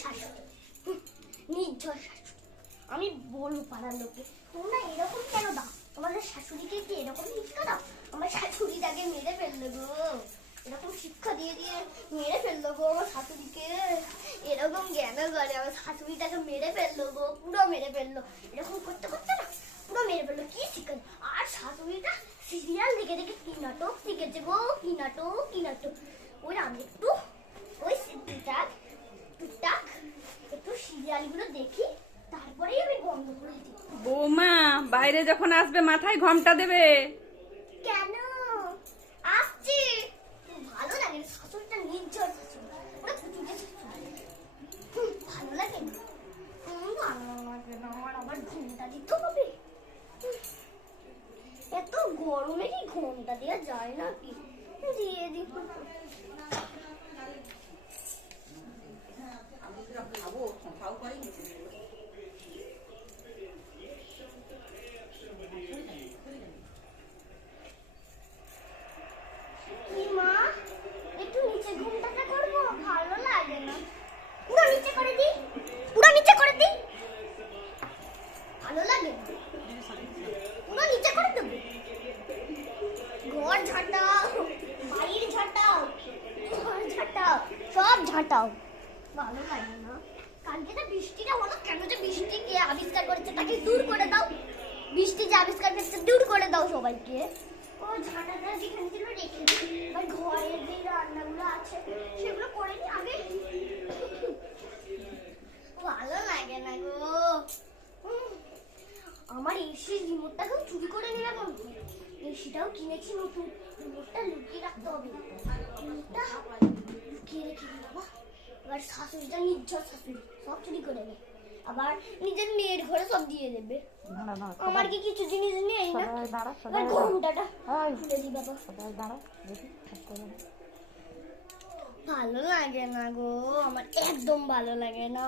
শাশুড়ি, নির্ঝর শাশুড়ি। আমি বলবো পাড়ার লোকে, তোমরা এরকম কেন দাও? তোমাদের শাশুড়িকে কি এরকম শিক্ষা দাও? আমার শাশুড়িটাকে মেরে ফেললো গো, এরকম শিক্ষা দিয়ে দিয়ে মেরে ফেললো গো আমার শাশুড়িকে। এরকম জ্ঞান করে আমার শাশুড়িটাকে মেরে ফেললো গো, পুরো মেরে ফেললো। এরকম করতে করতে না পুরো মেরে ফেললো। কি শিক্ষা? আর শাশুড়িটা সিরিয়াল দেখে দেখে কি নাটক শিখেছে গো, কি নাটক কি নাটক। ওই আমি একটু ওই টুকটাক টুকটাক একটু সিরিয়ালগুলো দেখি, তারপরেই আমি বন্ধ করে দিই। বৌমা বাইরে যখন আসবে মাথায় ঘোমটা দেবে। কেন আসছি? ভালো লাগে না, শাশুড়িটা নির্ঝর শাশুড়ি, ওরা পুচুকে ভালো লাগে না। ভালো লাগে না, আমার আবার ঘুমটা দিতে হবে। এত গরমে কি ঘুমটা দেওয়া যায় নাকি? দিয়ে দিই। মা একটু নিচে ঘুমটাটা করবো, ভালো লাগে না। পুরো নিচে করে দিই, পুরো নিচে করে দিই, ভালো লাগে না। পুরো নিচে করে দেবো। ঘর ঝাঁটাও, বাইরে ঝাঁটাও, ঘর ঝাঁটাও, সব ঝাঁটাও, ভালো লাগে না। কালকে যে বৃষ্টিটা হলো, কেন যে বৃষ্টি কে আবিষ্কার করেছে তাকে দূর করে দাও। বৃষ্টি যে আবিষ্কার করেছে দূর করে দাও সবাইকে। ও ঝাঁটাটা যেখানে ছিল রেখে দিই, এবার ঘরের যে রান্নাগুলো আছে সেগুলো করে নি আগে। ভালো লাগে না গো। আমার এসির রিমোটটাকেও চুরি করে নিলাম। এসিটাও কিনেছি নতুন, রিমোটটা লুকিয়ে রাখতে হবে। রিমোটটা লুকিয়ে রেখে দিই বাবা। এবার শাশুড়িটা নির্ঝর শাশুড়ি, সব চুরি করে নেবে, আবার নিজের মেয়ের ঘরে সব দিয়ে দেবে। আমার কি কিছু জিনিস নেই না? এবার ঘুমটাটা খুলে দিই বাবা। ভালো লাগে না গো, আমার একদম ভালো লাগে না।